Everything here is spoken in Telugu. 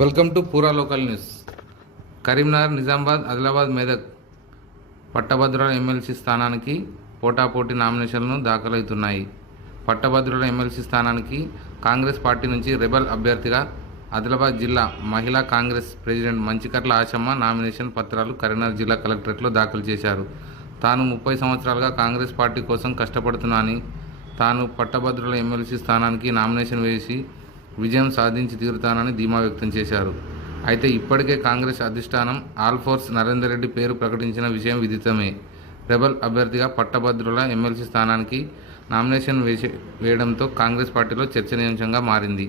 Welcome to Poora local news. Karimnagar Nizamabad Adilabad Medak పట్టభద్రుల ఎమ్మెల్సీ స్థానానికి పోటాపోటీ నామినేషన్లు దాఖలవుతున్నాయి. పట్టభద్రుల ఎమ్మెల్సీ స్థానానికి కాంగ్రెస్ పార్టీ నుంచి రెబల్ అభ్యర్థిగా ఆదిలాబాద్ జిల్లా మహిళా కాంగ్రెస్ ప్రెసిడెంట్ మంచికట్ల ఆశమ్మ నామినేషన్ పత్రాలు కరీంనగర్ జిల్లా కలెక్టరేట్లో దాఖలు చేశారు. తాను ముప్పై సంవత్సరాలుగా కాంగ్రెస్ పార్టీ కోసం కష్టపడుతున్నానని తాను పట్టభద్రుల ఎమ్మెల్సీ స్థానానికి నామినేషన్ వేసి విజయం సాధించి తీరుతానని ధీమా వ్యక్తం చేశారు. అయితే ఇప్పటికే కాంగ్రెస్ అధిష్టానం ఆల్ఫోర్స్ నరేందర్ రెడ్డి పేరు ప్రకటించిన విషయం విదితమే. రెబల్ అభ్యర్థిగా పట్టభద్రుల ఎమ్మెల్సీ స్థానానికి నామినేషన్ వేసే వేయడంతో కాంగ్రెస్ పార్టీలో చర్చనీయాంశంగా మారింది.